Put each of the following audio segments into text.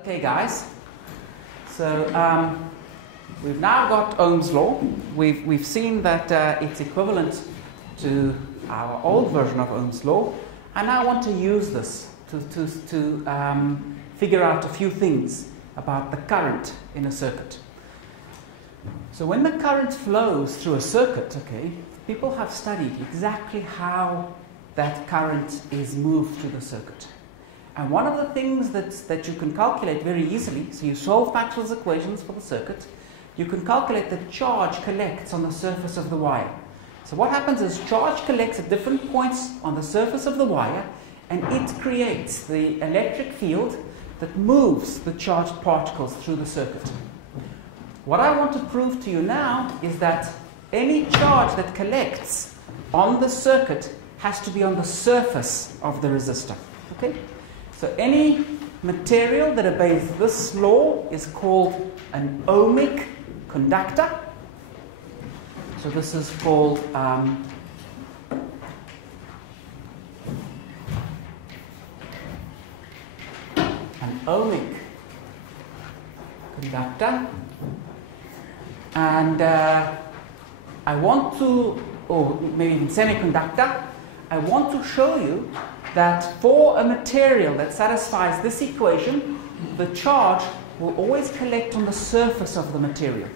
Okay guys, so we've now got Ohm's Law. We've seen that it's equivalent to our old version of Ohm's Law. I now want to use this to figure out a few things about the current in a circuit. So when the current flows through a circuit, okay, people have studied exactly how that current is moved through the circuit. And one of the things that you can calculate very easily, so you solve Maxwell's equations for the circuit, you can calculate the charge collects on the surface of the wire. So what happens is charge collects at different points on the surface of the wire, and it creates the electric field that moves the charged particles through the circuit. What I want to prove to you now is that any charge that collects on the circuit has to be on the surface of the resistor. Okay? So any material that obeys this law is called an ohmic conductor. So this is called an ohmic conductor. And I want to, or maybe even semiconductor, I want to show you that for a material that satisfies this equation, the charge will always collect on the surface of the material.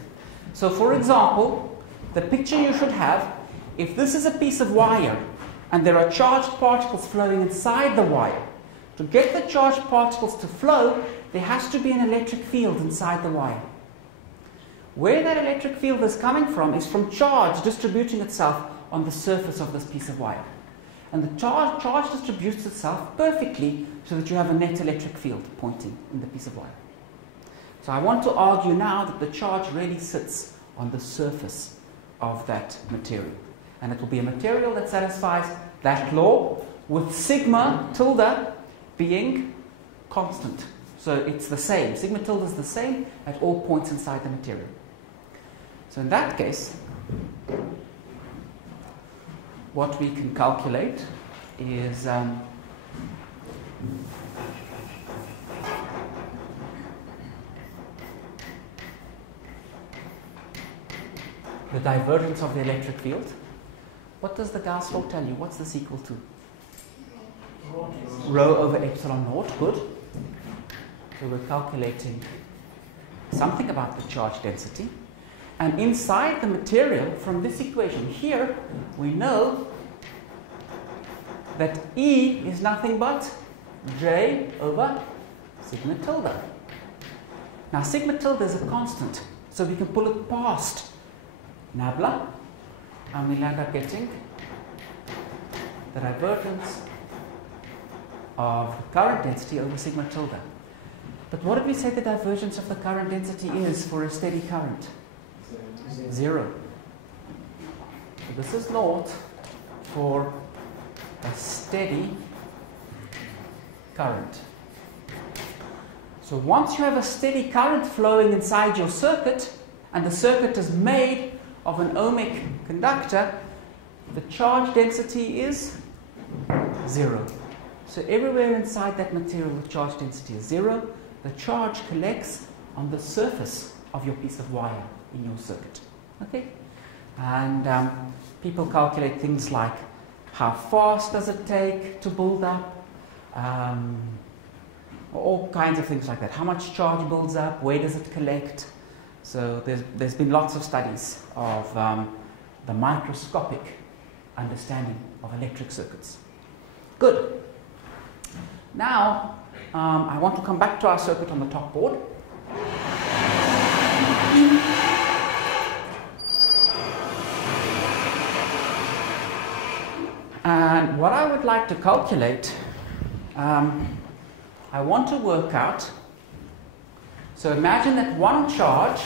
So for example, the picture you should have, if this is a piece of wire and there are charged particles flowing inside the wire, to get the charged particles to flow, there has to be an electric field inside the wire. Where that electric field is coming from is from charge distributing itself on the surface of this piece of wire. And the charge distributes itself perfectly so that you have a net electric field pointing in the piece of wire. So I want to argue now that the charge really sits on the surface of that material. And it will be a material that satisfies that law with sigma tilde being constant. So it's the same. Sigma tilde is the same at all points inside the material. So in that case, what we can calculate is the divergence of the electric field. What does the Gauss Law tell you? What's this equal to? Rho over epsilon naught. Good. So we're calculating something about the charge density. And inside the material, from this equation here, we know that E is nothing but J over sigma tilde. Now sigma tilde is a constant, so we can pull it past nabla, and we'll end up getting the divergence of the current density over sigma tilde. But what did we say the divergence of the current density is for a steady current? 0. So this is naught for a steady current. So once you have a steady current flowing inside your circuit, and the circuit is made of an ohmic conductor, the charge density is 0. So everywhere inside that material the charge density is 0. The charge collects on the surface of your piece of wire in your circuit. Okay? And people calculate things like how fast does it take to build up, all kinds of things like that. How much charge builds up, where does it collect? So there's been lots of studies of the microscopic understanding of electric circuits. Good. Now I want to come back to our circuit on the top board. And what I would like to calculate, I want to work out, so imagine that one charge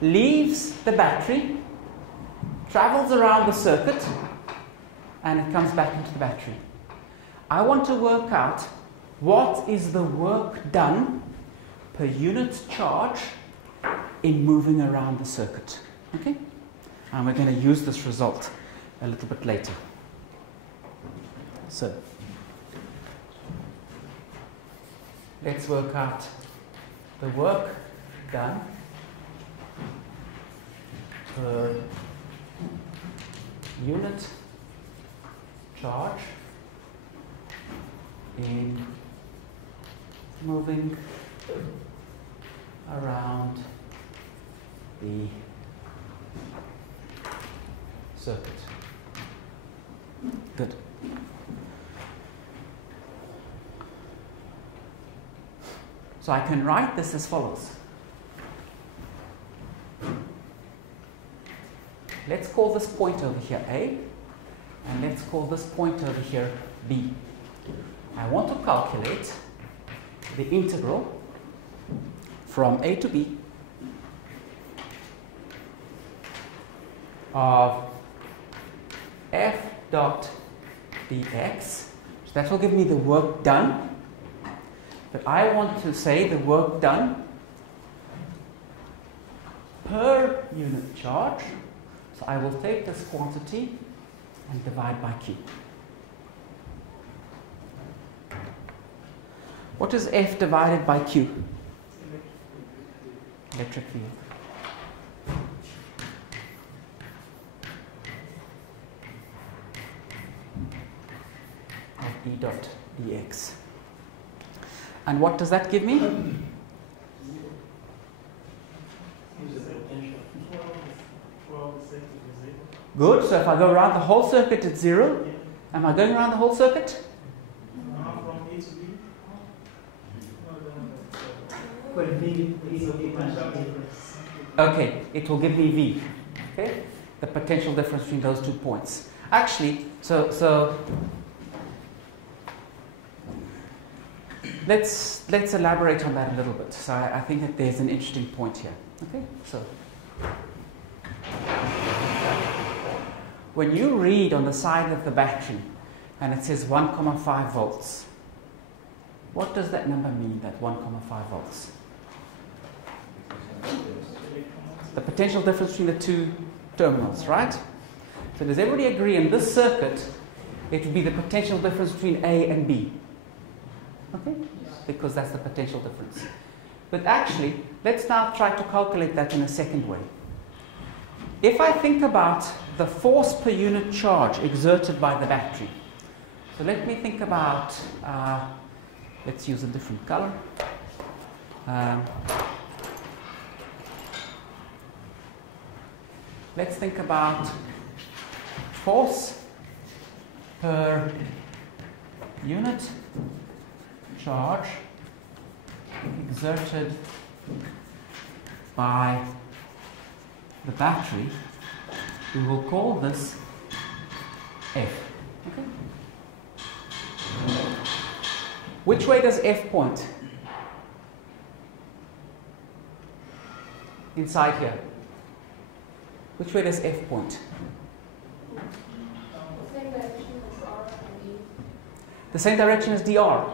leaves the battery, travels around the circuit, and it comes back into the battery. I want to work out what is the work done per unit charge in moving around the circuit. Okay? And we're going to use this result a little bit later. So, let's work out the work done per unit charge in moving around the circuit. Good. So I can write this as follows. Let's call this point over here A, and let's call this point over here B. I want to calculate the integral from A to B of f dot dx. So that will give me the work done. But I want to say the work done per unit charge. So I will take this quantity and divide by Q. What is F divided by Q? Electric field. Of E dot dx. And what does that give me? Good. So if I go around the whole circuit, it's 0. Am I going around the whole circuit? Okay, it will give me V. Okay, the potential difference between those 2 points. Actually, so let's elaborate on that a little bit. So I think that there's an interesting point here. Okay, so when you read on the side of the battery and it says 1,5 volts, what does that number mean, that 1,5 volts? The potential difference between the 2 terminals, right? So does everybody agree in this circuit it would be the potential difference between A and B? Okay? Because that's the potential difference. But actually, let's now try to calculate that in a second way. If I think about the force per unit charge exerted by the battery, so let me think about, let's use a different color. Let's think about force per unit charge exerted by the battery. We will call this F. Okay? Which way does F point? Inside here. Which way does F point? The same direction as dr,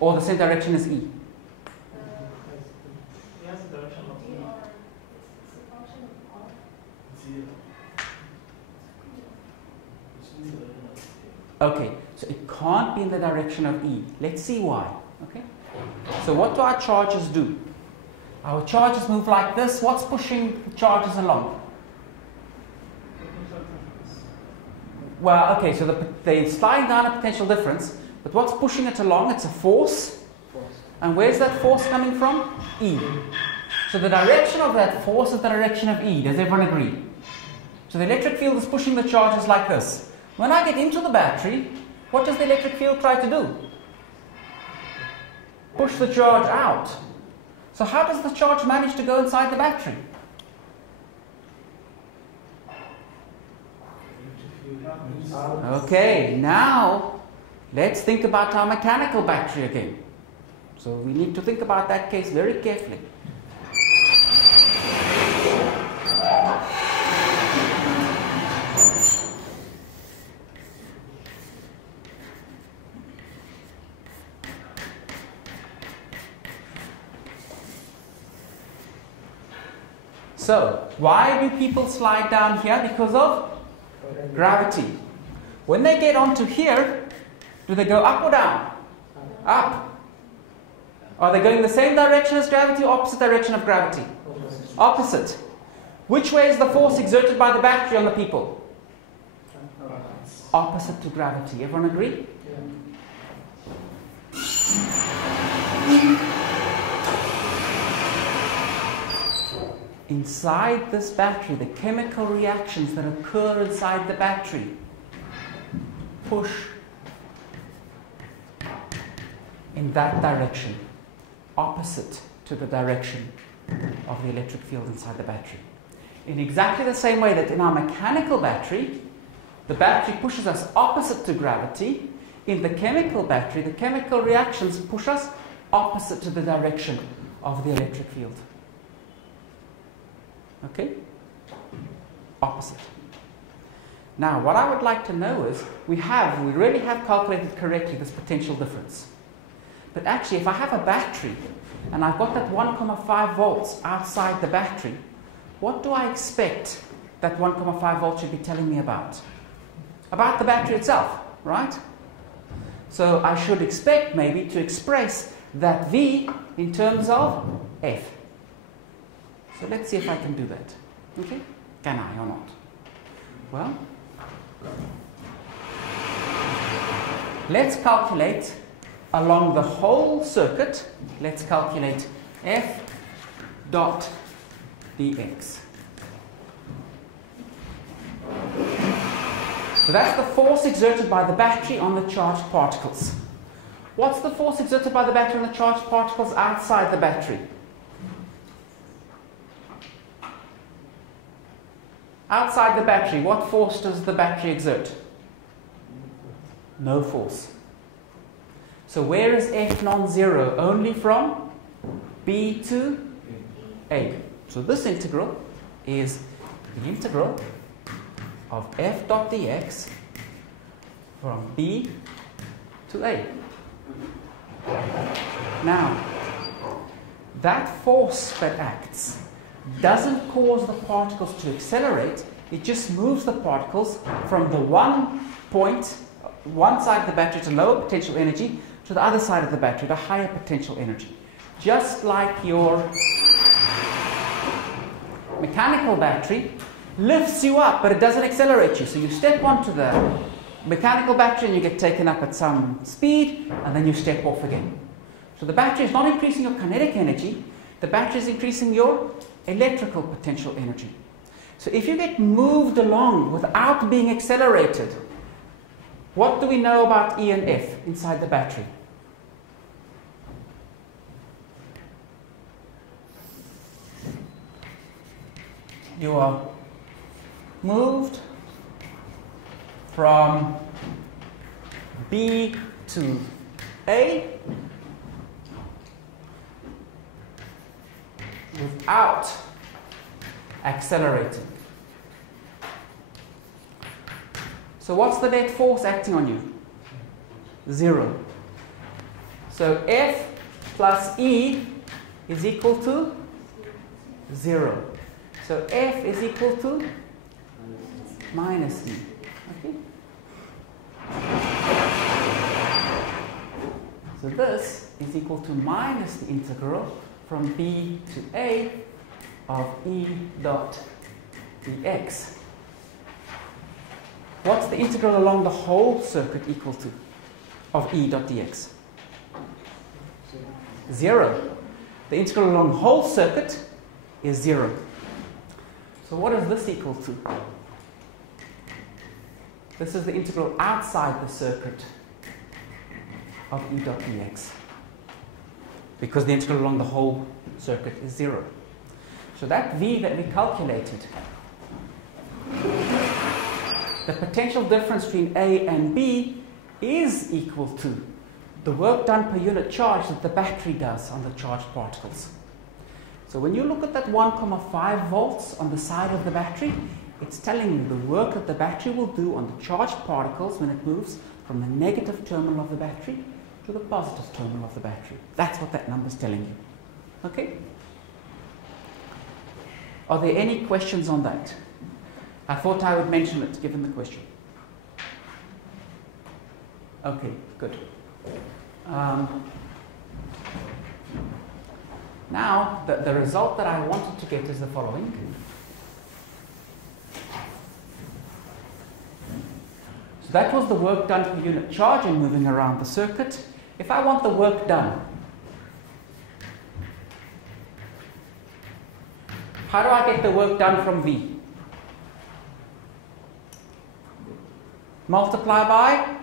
or the same direction as E? Okay, so it can't be in the direction of E. Let's see why. Okay, so what do our charges do? Our charges move like this. What's pushing the charges along? Well, okay, so they're sliding down a potential difference, but what's pushing it along? It's a force. And where's that force coming from? E. So the direction of that force is the direction of E. Does everyone agree? So the electric field is pushing the charges like this. When I get into the battery, what does the electric field try to do? Push the charge out. So how does the charge manage to go inside the battery? Okay, now let's think about our mechanical battery again. So we need to think about that case very carefully. So, why do people slide down here? Because of gravity. When they get onto here, do they go up or down? Up. Are they going the same direction as gravity or opposite direction of gravity? Opposite. Which way is the force exerted by the battery on the people? Opposite to gravity. Everyone agree? Inside this battery, the chemical reactions that occur inside the battery push in that direction, opposite to the direction of the electric field inside the battery. In exactly the same way that in our mechanical battery, the battery pushes us opposite to gravity, in the chemical battery, the chemical reactions push us opposite to the direction of the electric field. Okay? Opposite. Now, what I would like to know is, we really have calculated correctly this potential difference. But actually, if I have a battery, and I've got that 1,5 volts outside the battery, what do I expect that 1,5 volts should be telling me about? About the battery itself, right? So I should expect maybe to express that V in terms of F. So let's see if I can do that. Okay? Can I or not? Well, let's calculate along the whole circuit. Let's calculate F dot dx. So that's the force exerted by the battery on the charged particles. What's the force exerted by the battery on the charged particles outside the battery? Outside the battery, what force does the battery exert? No force. So where is F non-zero? Only from B to A. So this integral is the integral of F dot dx from B to A. Now, that force that acts doesn't cause the particles to accelerate, it just moves the particles from the one side of the battery to lower potential energy to the other side of the battery to higher potential energy. Just like your mechanical battery lifts you up, but it doesn't accelerate you. So you step onto the mechanical battery and you get taken up at some speed, and then you step off again. So the battery is not increasing your kinetic energy, the battery is increasing your electrical potential energy. So if you get moved along without being accelerated, what do we know about E and F inside the battery? You are moved from B to A without accelerating. So what's the net force acting on you? 0. So F plus E is equal to 0. So F is equal to minus E. Okay? So this is equal to minus the integral from B to A of E dot dx. What's the integral along the whole circuit equal to of E dot dx? 0. The integral along the whole circuit is 0. So what is this equal to? This is the integral outside the circuit of E dot dx, because the integral along the whole circuit is 0. So that V that we calculated, the potential difference between A and B is equal to the work done per unit charge that the battery does on the charged particles. So when you look at that 1,5 volts on the side of the battery, it's telling you the work that the battery will do on the charged particles when it moves from the negative terminal of the battery to the positive terminal of the battery. That's what that number is telling you. Okay? Are there any questions on that? I thought I would mention it given the question. Okay, good. Now, the result that I wanted to get is the following. So that was the work done per unit charge in moving around the circuit. If I want the work done, how do I get the work done from V? Multiply by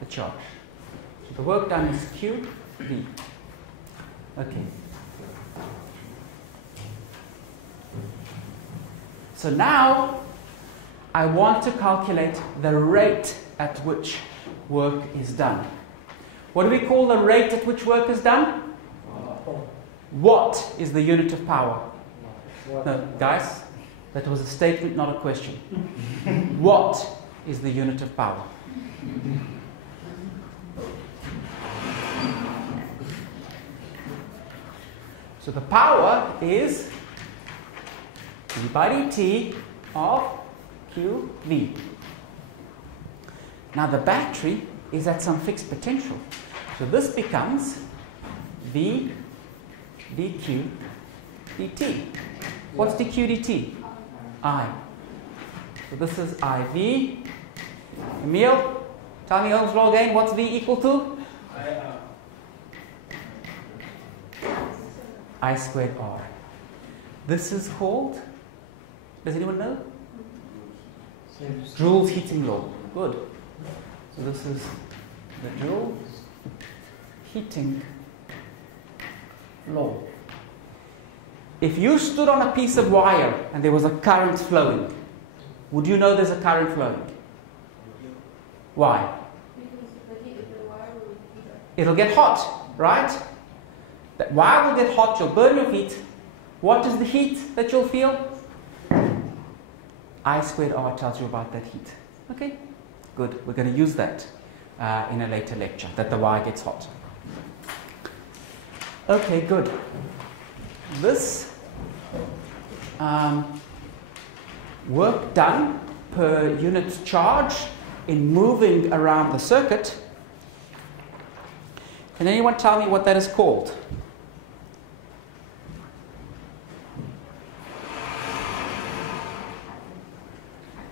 the charge. So the work done is Q, V. Okay. So now I want to calculate the rate at which work is done. What do we call the rate at which work is done? What is the unit of power? No, guys, that was a statement, not a question. What is the unit of power? So the power is d by dt of QV. Now the battery is at some fixed potential. So this becomes V dq dt. What's dq dt? I. So this is IV. Emil, tell me Ohm's law again. What's V equal to? I squared R. This is called, does anyone know? Joule's heating law. Good. So this is the Joule heating law. If you stood on a piece of wire and there was a current flowing, would you know there's a current flowing? Why? Because the wire will heat up. It'll get hot, right? That wire will get hot, you'll burn your feet. What is the heat that you'll feel? I squared R tells you about that heat. Okay? Good. We're going to use that in a later lecture, that the wire gets hot. Okay, good. This work done per unit charge in moving around the circuit. Can anyone tell me what that is called?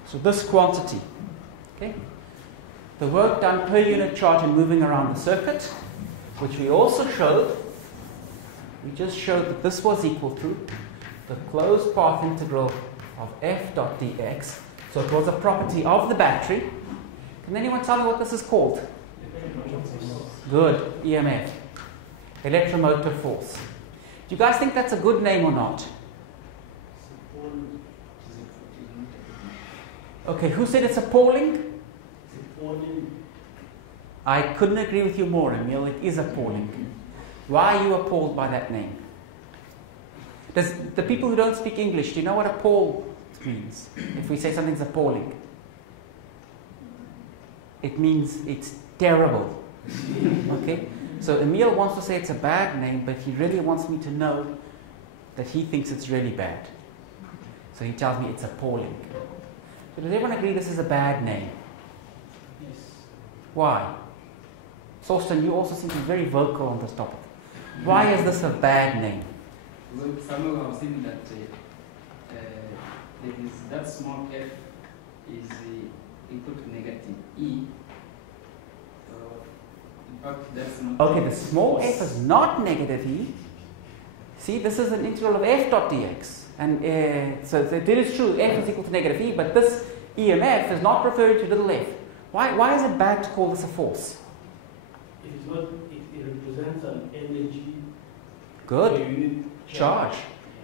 So this quantity, okay, the work done per unit charge in moving around the circuit, which we also showed, we just showed that this was equal to the closed path integral of f dot dx. So it was a property of the battery. Can anyone tell me what this is called? Good, EMF, electromotive force. Do you guys think that's a good name or not? Okay, who said it's appalling? I couldn't agree with you more, Emil. It is appalling. Why are you appalled by that name? Does the people who don't speak English, do you know what appall means? If we say something's appalling, it means it's terrible. Okay? So Emil wants to say it's a bad name, but he really wants me to know that he thinks it's really bad. So he tells me it's appalling. So does everyone agree this is a bad name? Yes. Why? Thorsten, you also seem to be very vocal on this topic. Why is this a bad name? Well, somehow I've seen that there is that small f is equal to negative E. So, in fact, that's not... Okay, the small f is not negative E. See, this is an integral of f dot dx. And so it is true, f is equal to negative E, but this EMF is not referring to little f. Why is it bad to call this a force? It is not, it represents an energy Good. per unit Charge.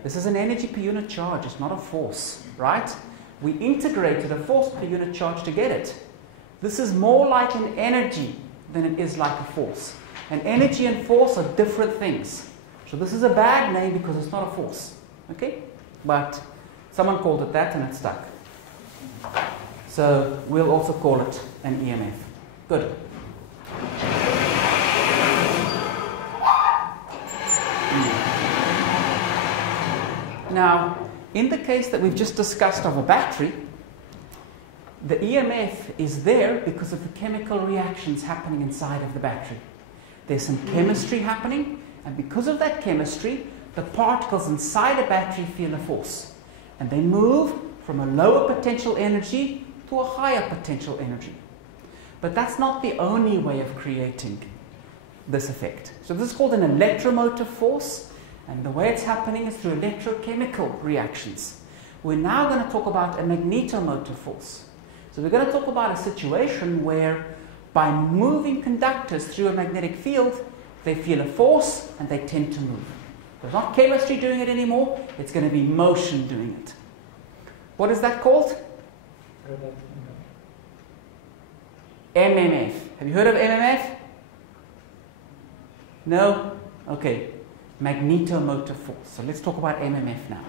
This is an energy per unit charge, it's not a force, right? We integrated a force per unit charge to get it. This is more like an energy than it is like a force. And energy and force are different things. So this is a bad name because it's not a force. Okay? But someone called it that and it stuck. So we'll also call it an EMF. Good. Now, in the case that we've just discussed of a battery, the EMF is there because of the chemical reactions happening inside of the battery. There's some chemistry happening, and because of that chemistry, the particles inside a battery feel a force. And they move from a lower potential energy to a higher potential energy. But that's not the only way of creating this effect. So this is called an electromotive force, and the way it's happening is through electrochemical reactions. We're now going to talk about a magnetomotive force. So we're going to talk about a situation where by moving conductors through a magnetic field, they feel a force and they tend to move. There's not chemistry doing it anymore, it's going to be motion doing it. What is that called? MMF. Have you heard of MMF? No? Okay. Magnetomotive force. So let's talk about MMF now.